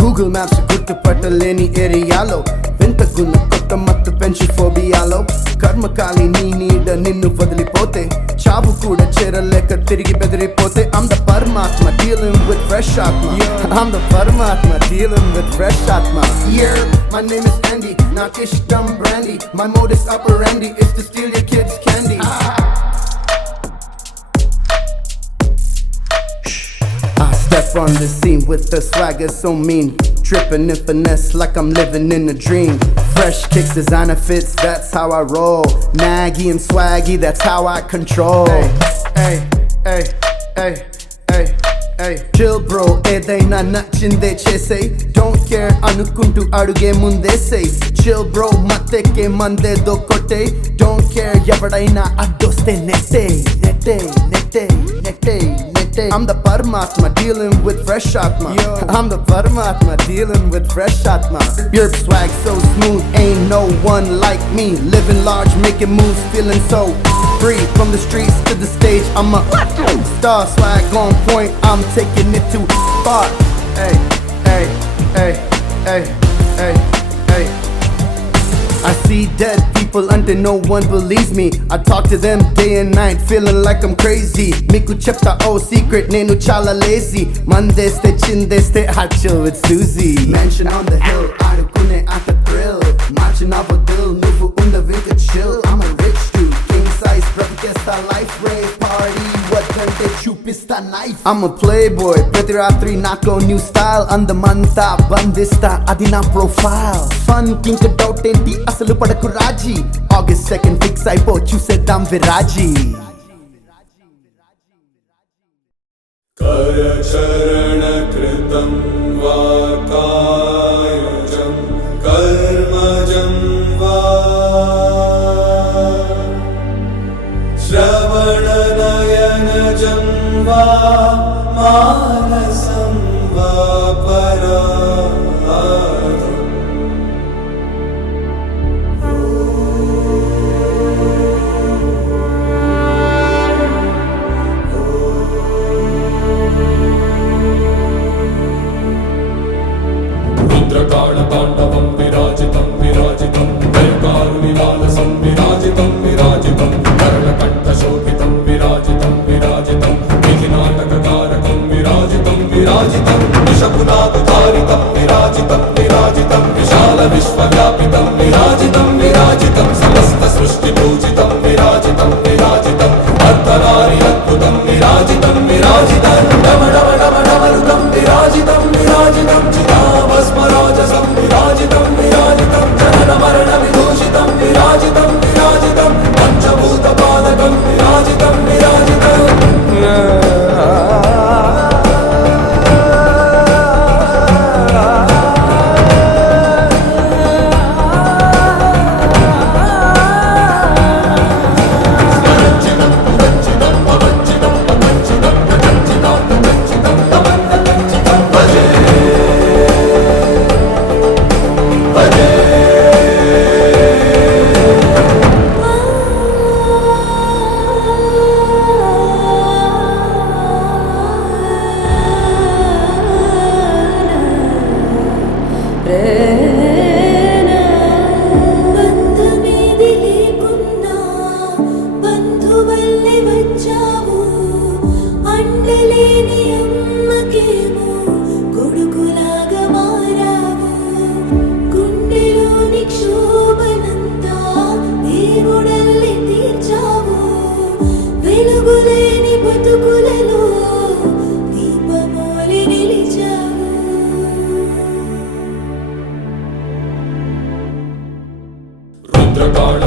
Google maps గుర్తుపట్టలేని ఏరియాలో వింతకున్న కొత్త మత్తు పెంచి ఫోబియాలో కర్మకాలి నీ నీడ నిన్ను వదిలిపోతే చావు కూడా చేరలేక తిరిగి బెదిరిపోతే I'm the Paramatma dealing with fresh atma. I'm the Paramatma dealing with fresh atma. Yeah, my name is Andy, not Ishtam Brandy. My modus operandi is to steal your kids' candy. I step on the scene with the swagger so mean, tripping in finesse like I'm living in a dream. Fresh kicks, designer fits, that's how I roll. Naggy and swaggy, that's how I control. Hey, hey, hey, hey, hey. Chill bro, edaina nachinde chese. Don't care anukuntu aduge munde say. Chill bro, matteke mande do kotte. Don't care evadaina addoste nette, nette, nette, nette. I'm the Paramatma dealing with fresh atma. I'm the Paramatma dealing with fresh atma. Your swag so smooth, ain't no one like me. Living large, making moves, feeling so free. From the streets to the stage, I'm a star. Swag on point, I'm taking it too far. Hey, hey, hey, hey, hey, hey. I see dead people until no one believes me. I talk to them day and night, feeling like I'm crazy. Miku chepta oh secret, nenu chala lazy. Mandeste chindeste, I chill with Susie. Mansion on the hill, adukune ata thrill. Marching up a dill, nuvu unda vinka chill. I'm a rich dude, king size, bravikesta life rave party. What kante chupista knife. I'm a playboy, prati ratri nako new style. Andamanta bandista, adi na profile. Fun kink doubt enti asalu padaku raji. August 2nd fix aipo chusedam viraji. Kara charana kritam va kayajam karmajam va shravana nayanajam va manasam va paradam. రుద్రకాళతాండవం విరాజితం విరాజితం దయకారుణిలాలసం విరాజితం విరాజితం కరణకంఠశోభితం విరాజితం విరాజితం విధినాటకకారకం విరాజితం విరాజితం విషపునాదధారితం విరాజితం విరాజితం విశాల విశ్వవ్యాపితం విరాజితం విరాజితం సమస్త సృష్టి పూజితం విరాజితం విరాజితం అర్ధనారి అద్భుతం విరాజితం విరాజితం డమడమడమడమరుతం విరాజితం విరాజితం చితాభస్మరాజసం విరాజితం విరాజితం జనన మరణ విదూషితం విరాజితం విరాజితం పంచభూత పాదకం విరాజితం విరాజితం. రుద్రకాళ